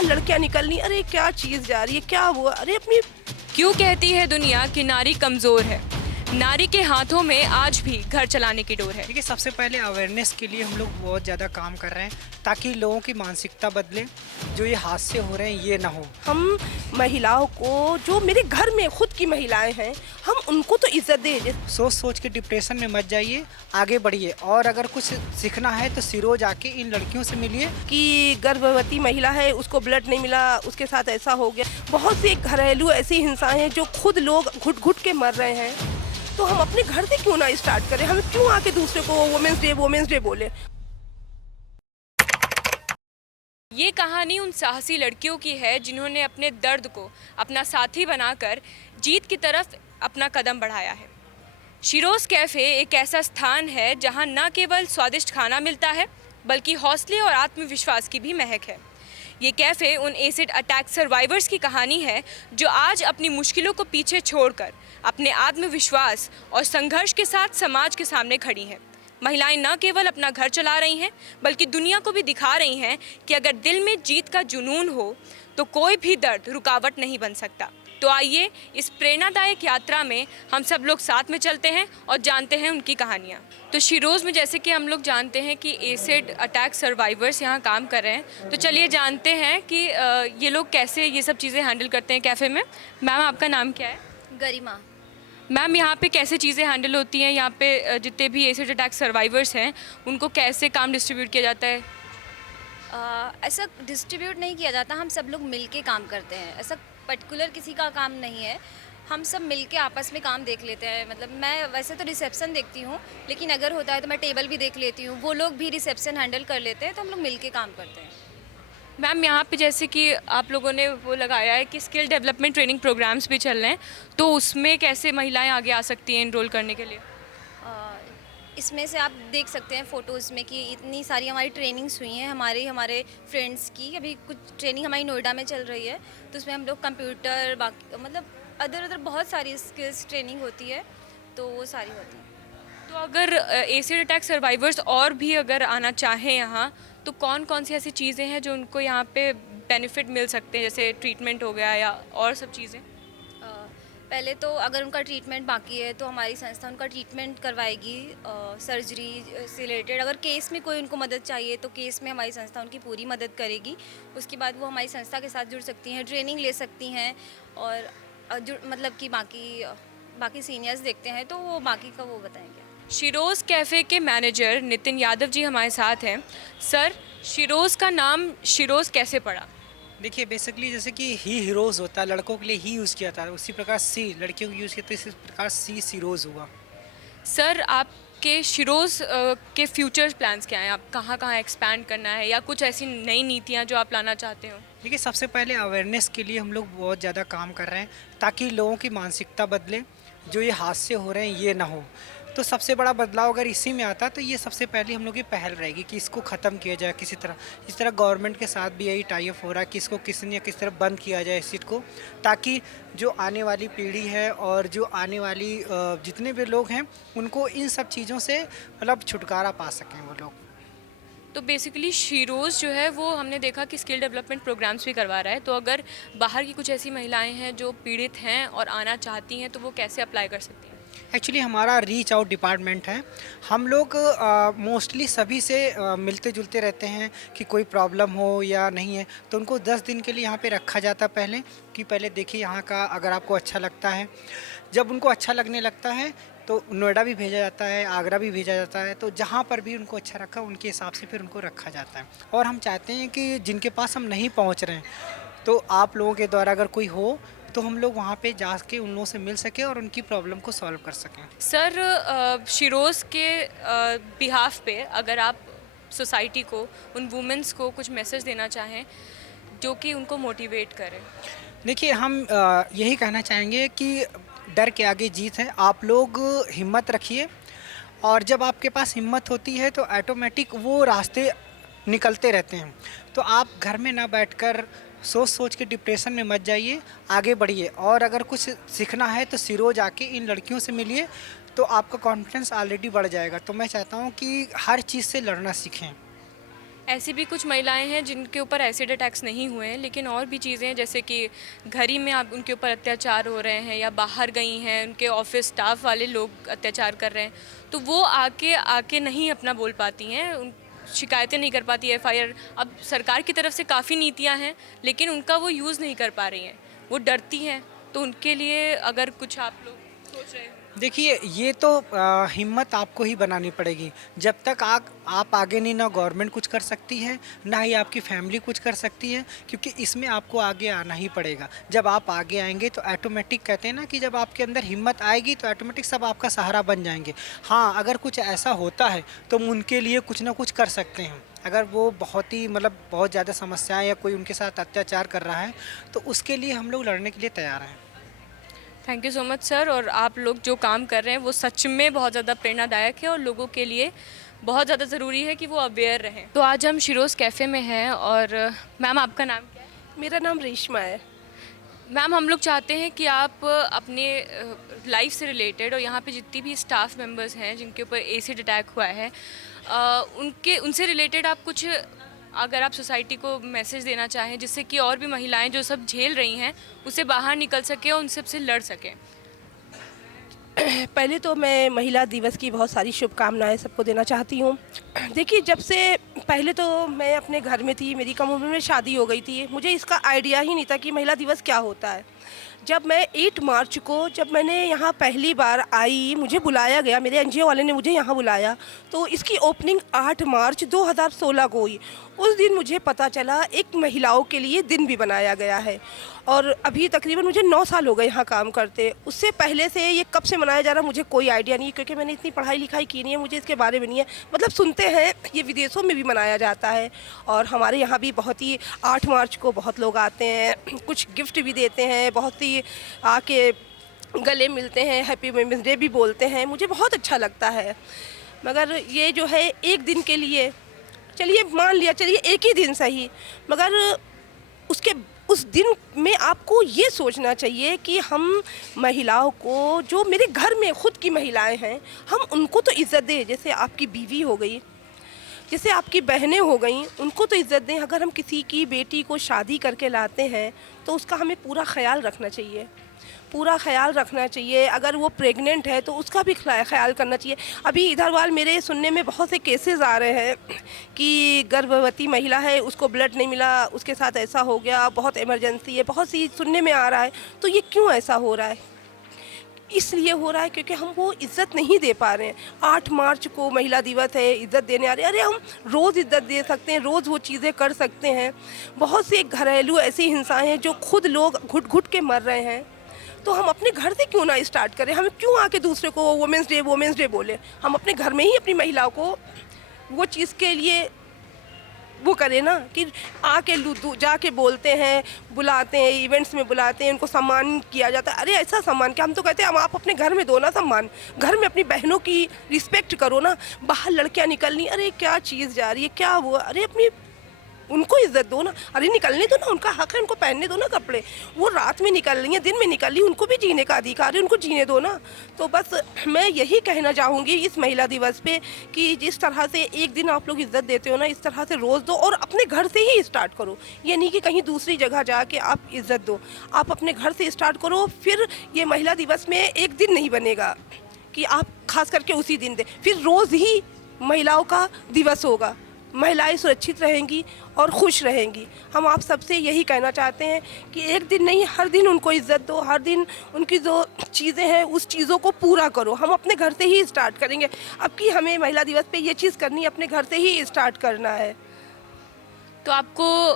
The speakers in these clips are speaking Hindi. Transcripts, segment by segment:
बाहर लड़कियां निकलनी, अरे क्या चीज जा रही है, क्या वो, अरे अपनी। क्यों कहती है दुनिया कि नारी कमजोर है? नारी के हाथों में आज भी घर चलाने की डोर है। देखिए, सबसे पहले अवेयरनेस के लिए हम लोग बहुत ज़्यादा काम कर रहे हैं ताकि लोगों की मानसिकता बदले, जो ये हादसे हो रहे हैं ये ना हो। हम महिलाओं को, जो मेरे घर में खुद की महिलाएं हैं, हम उनको तो इज्जत दें। सोच सोच के डिप्रेशन में मत जाइए, आगे बढ़िए, और अगर कुछ सीखना है तो सिरोज आके इन लड़कियों से मिलिए। कि गर्भवती महिला है, उसको ब्लड नहीं मिला, उसके साथ ऐसा हो गया। बहुत सी घरेलू ऐसी हिंसाएं हैं जो खुद लोग घुट घुट के मर रहे हैं। तो हम अपने घर से क्यों ना स्टार्ट करें, हम क्यों आके दूसरे को वुमेन्स डे बोले। ये कहानी उन साहसी लड़कियों की है जिन्होंने अपने दर्द को अपना साथी बनाकर जीत की तरफ अपना कदम बढ़ाया है। शिरोज़ कैफ़े एक ऐसा स्थान है जहां न केवल स्वादिष्ट खाना मिलता है बल्कि हौसले और आत्मविश्वास की भी महक है। ये कैफ़े उन एसिड अटैक सर्वाइवर्स की कहानी है जो आज अपनी मुश्किलों को पीछे छोड़कर अपने आत्मविश्वास और संघर्ष के साथ समाज के सामने खड़ी हैं। महिलाएं न केवल अपना घर चला रही हैं बल्कि दुनिया को भी दिखा रही हैं कि अगर दिल में जीत का जुनून हो तो कोई भी दर्द रुकावट नहीं बन सकता। तो आइए इस प्रेरणादायक यात्रा में हम सब लोग साथ में चलते हैं और जानते हैं उनकी कहानियाँ। तो शिरोज़ में जैसे कि हम लोग जानते हैं कि एसिड अटैक सर्वाइवर्स यहाँ काम कर रहे हैं, तो चलिए जानते हैं कि ये लोग कैसे ये सब चीज़ें हैंडल करते हैं कैफ़े में। मैम, आपका नाम क्या है? गरिमा। मैम, यहाँ पे कैसे चीज़ें हैंडल होती हैं? यहाँ पे जितने भी एसिड अटैक सर्वाइवर्स हैं उनको कैसे काम डिस्ट्रीब्यूट किया जाता है? ऐसा डिस्ट्रीब्यूट नहीं किया जाता, हम सब लोग मिल के काम करते हैं। ऐसा पर्टिकुलर किसी का काम नहीं है, हम सब मिल के आपस में काम देख लेते हैं। मतलब मैं वैसे तो रिसेप्शन देखती हूँ, लेकिन अगर होता है तो मैं टेबल भी देख लेती हूँ, वो लोग भी रिसेप्शन हैंडल कर लेते हैं, तो हम लोग मिल के काम करते हैं। मैम, यहाँ पे जैसे कि आप लोगों ने वो लगाया है कि स्किल डेवलपमेंट ट्रेनिंग प्रोग्राम्स भी चल रहे हैं, तो उसमें कैसे महिलाएं आगे आ सकती हैं इनरोल करने के लिए? इसमें से आप देख सकते हैं फ़ोटोज़ में कि इतनी सारी हमारी ट्रेनिंग्स हुई हैं, हमारे फ्रेंड्स की। अभी कुछ ट्रेनिंग हमारी नोएडा में चल रही है, तो उसमें हम लोग कंप्यूटर, बाकी मतलब अदर बहुत सारी स्किल्स ट्रेनिंग होती है, तो वो सारी होती है। तो अगर एसिड अटैक सर्वाइवर्स और भी अगर आना चाहें यहाँ, तो कौन कौन सी ऐसी चीज़ें हैं जो उनको यहाँ पे बेनिफिट मिल सकते हैं, जैसे ट्रीटमेंट हो गया या और सब चीज़ें? पहले तो अगर उनका ट्रीटमेंट बाकी है तो हमारी संस्था उनका ट्रीटमेंट करवाएगी, सर्जरी से रिलेटेड। अगर केस में कोई उनको मदद चाहिए तो केस में हमारी संस्था उनकी पूरी मदद करेगी। उसके बाद वो हमारी संस्था के साथ जुड़ सकती हैं, ट्रेनिंग ले सकती हैं, और मतलब कि बाकी सीनियर्स देखते हैं तो वो बाकी का वो बताएंगे। शिरोज़ कैफ़े के मैनेजर नितिन यादव जी हमारे साथ हैं। सर, शिरोज़ का नाम शिरोज़ कैसे पड़ा? देखिए, बेसिकली जैसे कि ही हीरोज़ होता है, लड़कों के लिए ही यूज़ किया था, उसी प्रकार सी लड़कियों को यूज़ किया, तो इसी प्रकार सी सिरोज़ हुआ। सर, आपके शिरोज़ के फ्यूचर प्लान्स क्या हैं? आप कहाँ कहाँ एक्सपैंड करना है या कुछ ऐसी नई नीतियाँ जो आप लाना चाहते हो? देखिए, सबसे पहले अवेयरनेस के लिए हम लोग बहुत ज़्यादा काम कर रहे हैं ताकि लोगों की मानसिकता बदले, जो ये हादसे हो रहे हैं ये ना हो। तो सबसे बड़ा बदलाव अगर इसी में आता तो ये सबसे पहले हम लोग की पहल रहेगी कि इसको ख़त्म किया जाए किसी तरह। इस तरह गवर्नमेंट के साथ भी यही टाई अप हो रहा है कि इसको किसी न किसी तरह बंद किया जाए इस चीज़ को, ताकि जो आने वाली पीढ़ी है और जो आने वाली जितने भी लोग हैं उनको इन सब चीज़ों से मतलब छुटकारा पा सकें वो लोग। तो बेसिकली शिरोज़ जो है वो हमने देखा कि स्किल डेवलपमेंट प्रोग्राम्स भी करवा रहा है, तो अगर बाहर की कुछ ऐसी महिलाएं हैं जो पीड़ित हैं और आना चाहती हैं तो वो कैसे अप्लाई कर सकती हैं? एक्चुअली हमारा रीच आउट डिपार्टमेंट है। हम लोग मोस्टली सभी से मिलते जुलते रहते हैं कि कोई प्रॉब्लम हो या नहीं है, तो उनको 10 दिन के लिए यहाँ पे रखा जाता है पहले, कि पहले देखिए यहाँ का, अगर आपको अच्छा लगता है। जब उनको अच्छा लगने लगता है तो नोएडा भी भेजा जाता है, आगरा भी भेजा जाता है, तो जहाँ पर भी उनको अच्छा रखा उनके हिसाब से फिर उनको रखा जाता है। और हम चाहते हैं कि जिनके पास हम नहीं पहुँच रहे हैं तो आप लोगों के द्वारा अगर कोई हो तो हम लोग वहाँ पे जा के उन लोगों से मिल सकें और उनकी प्रॉब्लम को सॉल्व कर सकें। सर, शिरोज़ के बिहाफ पे अगर आप सोसाइटी को, उन वुमेन्स को कुछ मैसेज देना चाहें जो कि उनको मोटिवेट करे? देखिए, हम यही कहना चाहेंगे कि डर के आगे जीत है। आप लोग हिम्मत रखिए, और जब आपके पास हिम्मत होती है तो ऑटोमेटिक वो रास्ते निकलते रहते हैं। तो आप घर में ना बैठकर सोच सोच के डिप्रेशन में मत जाइए, आगे बढ़िए, और अगर कुछ सीखना है तो सिरोज आके इन लड़कियों से मिलिए, तो आपका कॉन्फिडेंस ऑलरेडी बढ़ जाएगा। तो मैं चाहता हूँ कि हर चीज़ से लड़ना सीखें। ऐसी भी कुछ महिलाएं हैं जिनके ऊपर एसिड अटैक्स नहीं हुए हैं, लेकिन और भी चीज़ें हैं जैसे कि घर ही में आप उनके ऊपर अत्याचार हो रहे हैं या बाहर गई हैं, उनके ऑफिस स्टाफ वाले लोग अत्याचार कर रहे हैं, तो वो आके नहीं अपना बोल पाती हैं, शिकायतें नहीं कर पाती, एफआईआर। अब सरकार की तरफ से काफ़ी नीतियां हैं लेकिन उनका वो यूज़ नहीं कर पा रही हैं, वो डरती हैं। तो उनके लिए अगर कुछ आप लोग सोच रहे हो? देखिए, ये तो हिम्मत आपको ही बनानी पड़ेगी। जब तक आप आगे नहीं, ना गवर्नमेंट कुछ कर सकती है, ना ही आपकी फैमिली कुछ कर सकती है, क्योंकि इसमें आपको आगे आना ही पड़ेगा। जब आप आगे आएंगे तो ऑटोमेटिक, कहते हैं ना कि जब आपके अंदर हिम्मत आएगी तो ऑटोमेटिक सब आपका सहारा बन जाएंगे। हाँ, अगर कुछ ऐसा होता है तो हम उनके लिए कुछ ना कुछ कर सकते हैं। अगर वो बहुत ही बहुत ज़्यादा समस्याएं या कोई उनके साथ अत्याचार कर रहा है तो उसके लिए हम लोग लड़ने के लिए तैयार हैं। Thank you so much sir. और आप लोग जो काम कर रहे हैं वो सच में बहुत ज़्यादा प्रेरणादायक है और लोगों के लिए बहुत ज़्यादा ज़रूरी है कि वो अवेयर रहें। तो आज हम शिरोज़ कैफ़े में हैं और मैम आपका नाम क्या है? मेरा नाम रेशमा है। मैम, हम लोग चाहते हैं कि आप अपने लाइफ से रिलेटेड और यहाँ पे जितनी भी स्टाफ मेंबर्स हैं जिनके ऊपर एसिड अटैक हुआ है उनसे रिलेटेड आप कुछ, अगर आप सोसाइटी को मैसेज देना चाहें जिससे कि और भी महिलाएं जो सब झेल रही हैं उससे बाहर निकल सकें और उन सबसे लड़ सकें। पहले तो मैं महिला दिवस की बहुत सारी शुभकामनाएं सबको देना चाहती हूँ। देखिए, जब से पहले तो मैं अपने घर में थी, मेरी कम उम्र में शादी हो गई थी, मुझे इसका आइडिया ही नहीं था कि महिला दिवस क्या होता है। जब मैं 8 मार्च को जब मैंने यहाँ पहली बार आई, मुझे बुलाया गया, मेरे एनजीओ वाले ने मुझे यहाँ बुलाया, तो इसकी ओपनिंग 8 मार्च 2016 को हुई। उस दिन मुझे पता चला एक महिलाओं के लिए दिन भी बनाया गया है और अभी तकरीबन मुझे 9 साल हो गए यहाँ काम करते। उससे पहले से ये कब से मनाया जा रहा मुझे कोई आइडिया नहीं, क्योंकि मैंने इतनी पढ़ाई लिखाई की नहीं है, मुझे इसके बारे में नहीं है। मतलब सुनते हैं ये विदेशों में भी मनाया जाता है और हमारे यहाँ भी बहुत ही 8 मार्च को बहुत लोग आते हैं, कुछ गिफ्ट भी देते हैं, बहुत ही आके गले मिलते हैं, हैप्पी वुमेन्स डे भी बोलते हैं, मुझे बहुत अच्छा लगता है। मगर ये जो है एक दिन के लिए, चलिए मान लिया, चलिए एक ही दिन सही, मगर उस दिन में आपको ये सोचना चाहिए कि हम महिलाओं को, जो मेरे घर में खुद की महिलाएं हैं, हम उनको तो इज़्ज़त दें। जैसे आपकी बीवी हो गई, जैसे आपकी बहनें हो गई, उनको तो इज़्ज़त दें। अगर हम किसी की बेटी को शादी करके लाते हैं तो उसका हमें पूरा ख्याल रखना चाहिए, पूरा ख्याल रखना चाहिए। अगर वो प्रेग्नेंट है तो उसका भी ख्याल करना चाहिए। अभी इधर वाल मेरे सुनने में बहुत से केसेस आ रहे हैं कि गर्भवती महिला है, उसको ब्लड नहीं मिला, उसके साथ ऐसा हो गया, बहुत इमरजेंसी है, बहुत सी सुनने में आ रहा है। तो ये क्यों ऐसा हो रहा है? इसलिए हो रहा है क्योंकि हम वो इज़्ज़त नहीं दे पा रहे हैं। 8 मार्च को महिला दिवस है, इज़्ज़त देने आ रहे हैं। अरे हम रोज़ इज़्ज़त दे सकते हैं, रोज़ वो चीज़ें कर सकते हैं। बहुत से घरेलू ऐसी हिंसाएं हैं जो खुद लोग घुट घुट के मर रहे हैं, तो हम अपने घर से क्यों ना स्टार्ट करें? हमें क्यों आके दूसरे को वुमेंस डे बोले? हम अपने घर में ही अपनी महिलाओं को वो चीज़ के लिए वो करें ना, कि आके जाके बोलते हैं, बुलाते हैं, इवेंट्स में बुलाते हैं, उनको सम्मान किया जाता है। अरे ऐसा सम्मान क्या, हम तो कहते हैं हम आप अपने घर में दो ना सम्मान, घर में अपनी बहनों की रिस्पेक्ट करो ना। बाहर लड़कियां निकलनी, अरे क्या चीज़ जा रही है, क्या वो, अरे अपनी उनको इज्जत दो ना। अरे निकलने दो ना, उनका हक है, उनको पहनने दो ना कपड़े। वो रात में निकल रही हैं, दिन में निकल रही, उनको भी जीने का अधिकार है, उनको जीने दो ना। तो बस मैं यही कहना चाहूँगी इस महिला दिवस पे कि जिस तरह से एक दिन आप लोग इज्जत देते हो ना, इस तरह से रोज़ दो और अपने घर से ही स्टार्ट करो। ये नहीं कि कहीं दूसरी जगह जाके आप इज्जत दो, आप अपने घर से स्टार्ट करो। फिर ये महिला दिवस में एक दिन नहीं बनेगा कि आप खास करके उसी दिन दें, फिर रोज़ ही महिलाओं का दिवस होगा। महिलाएं सुरक्षित रहेंगी और खुश रहेंगी। हम आप सबसे यही कहना चाहते हैं कि एक दिन नहीं, हर दिन उनको इज्जत दो, हर दिन उनकी जो चीज़ें हैं उस चीज़ों को पूरा करो। हम अपने घर से ही स्टार्ट करेंगे। अब कि हमें महिला दिवस पे ये चीज़ करनी है, अपने घर से ही स्टार्ट करना है। तो आपको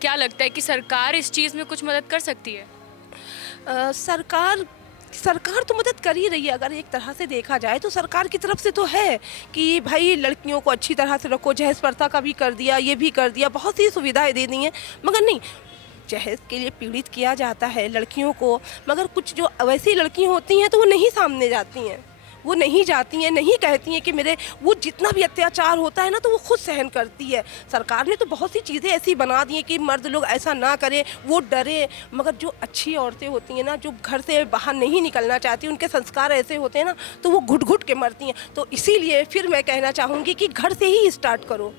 क्या लगता है कि सरकार इस चीज़ में कुछ मदद कर सकती है? सरकार तो मदद कर ही रही है। अगर एक तरह से देखा जाए तो सरकार की तरफ से तो है कि भाई लड़कियों को अच्छी तरह से रखो, जहेज प्रथा का भी कर दिया, ये भी कर दिया, बहुत सी सुविधाएं दे दी हैं। मगर नहीं, जहेज के लिए पीड़ित किया जाता है लड़कियों को, मगर कुछ जो वैसी लड़कियां होती हैं तो वो नहीं सामने जाती हैं, वो नहीं जाती हैं, नहीं कहती हैं कि मेरे, वो जितना भी अत्याचार होता है ना तो वो खुद सहन करती है। सरकार ने तो बहुत सी चीज़ें ऐसी बना दी हैं कि मर्द लोग ऐसा ना करें, वो डरे। मगर जो अच्छी औरतें होती हैं ना, जो घर से बाहर नहीं निकलना चाहती, उनके संस्कार ऐसे होते हैं ना, तो वो घुट घुट के मरती हैं। तो इसीलिए फिर मैं कहना चाहूँगी कि घर से ही स्टार्ट करो।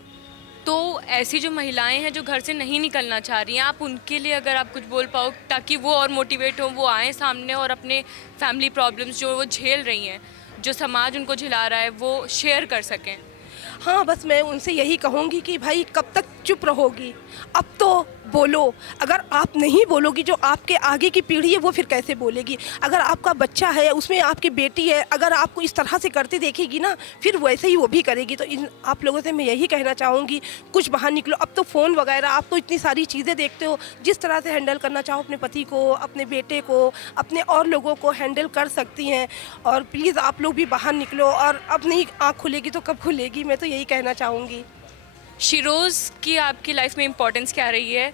तो ऐसी जो महिलाएं हैं जो घर से नहीं निकलना चाह रही हैं, आप उनके लिए अगर आप कुछ बोल पाओ ताकि वो और मोटिवेट हो, वो आए सामने और अपने फैमिली प्रॉब्लम्स जो वो झेल रही हैं, जो समाज उनको झेला रहा है, वो शेयर कर सकें। हाँ, बस मैं उनसे यही कहूँगी कि भाई कब तक चुप रहोगी, अब तो बोलो। अगर आप नहीं बोलोगी, जो आपके आगे की पीढ़ी है वो फिर कैसे बोलेगी। अगर आपका बच्चा है, उसमें आपकी बेटी है, अगर आपको इस तरह से करते देखेगी ना, फिर वैसे ही वो भी करेगी। तो इन आप लोगों से मैं यही कहना चाहूँगी, कुछ बाहर निकलो। अब तो फ़ोन वगैरह, आप तो इतनी सारी चीज़ें देखते हो, जिस तरह से हैंडल करना चाहो अपने पति को, अपने बेटे को, अपने और लोगों को हैंडल कर सकती हैं। और प्लीज़ आप लोग भी बाहर निकलो, और अब नहीं आँख खुलेगी तो कब खुलेगी, मैं तो यही कहना चाहूँगी। शिरोज़ की आपकी लाइफ में इम्पोर्टेंस क्या रही है,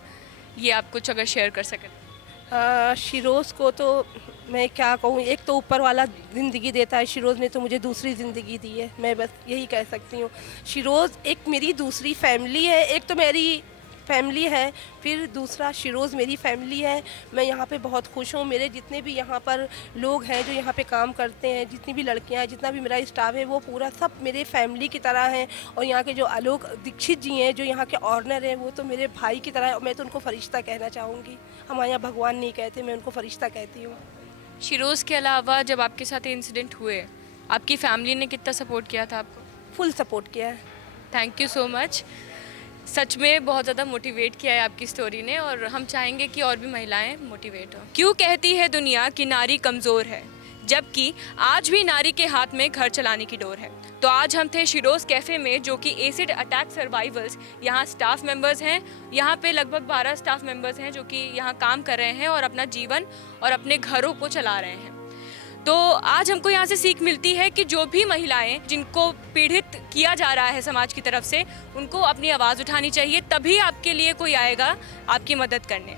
ये आप कुछ अगर शेयर कर सकें। शिरोज़ को तो मैं क्या कहूँ, एक तो ऊपर वाला ज़िंदगी देता है, शिरोज़ ने तो मुझे दूसरी ज़िंदगी दी है, मैं बस यही कह सकती हूँ। शिरोज़ एक मेरी दूसरी फैमिली है, एक तो मेरी फैमिली है, फिर दूसरा शिरोज़ मेरी फैमिली है। मैं यहाँ पे बहुत खुश हूँ। मेरे जितने भी यहाँ पर लोग हैं जो यहाँ पे काम करते हैं, जितनी भी लड़कियाँ हैं, जितना भी मेरा स्टाफ है, वो पूरा सब मेरे फैमिली की तरह हैं। और यहाँ के जो आलोक दीक्षित जी हैं, जो यहाँ के ऑनर हैं, वो तो मेरे भाई की तरह है। मैं तो उनको फरिश्ता कहना चाहूँगी। हमारे यहाँ भगवान नहीं कहते, मैं उनको फरिश्ता कहती हूँ। शिरोज़ के अलावा जब आपके साथ इंसिडेंट हुए, आपकी फैमिली ने कितना सपोर्ट किया था आपको? फुल सपोर्ट किया है। Thank you so much. सच में बहुत ज़्यादा मोटिवेट किया है आपकी स्टोरी ने, और हम चाहेंगे कि और भी महिलाएं मोटिवेट हों। क्यों कहती है दुनिया कि नारी कमज़ोर है, जबकि आज भी नारी के हाथ में घर चलाने की डोर है। तो आज हम थे शिरोज़ कैफ़े में, जो कि एसिड अटैक सर्वाइवर्स यहाँ स्टाफ मेंबर्स हैं। यहाँ पे लगभग 12 स्टाफ मेंबर्स हैं जो कि यहाँ काम कर रहे हैं और अपना जीवन और अपने घरों को चला रहे हैं। तो आज हमको यहाँ से सीख मिलती है कि जो भी महिलाएं जिनको पीड़ित किया जा रहा है समाज की तरफ से, उनको अपनी आवाज़ उठानी चाहिए, तभी आपके लिए कोई आएगा आपकी मदद करने।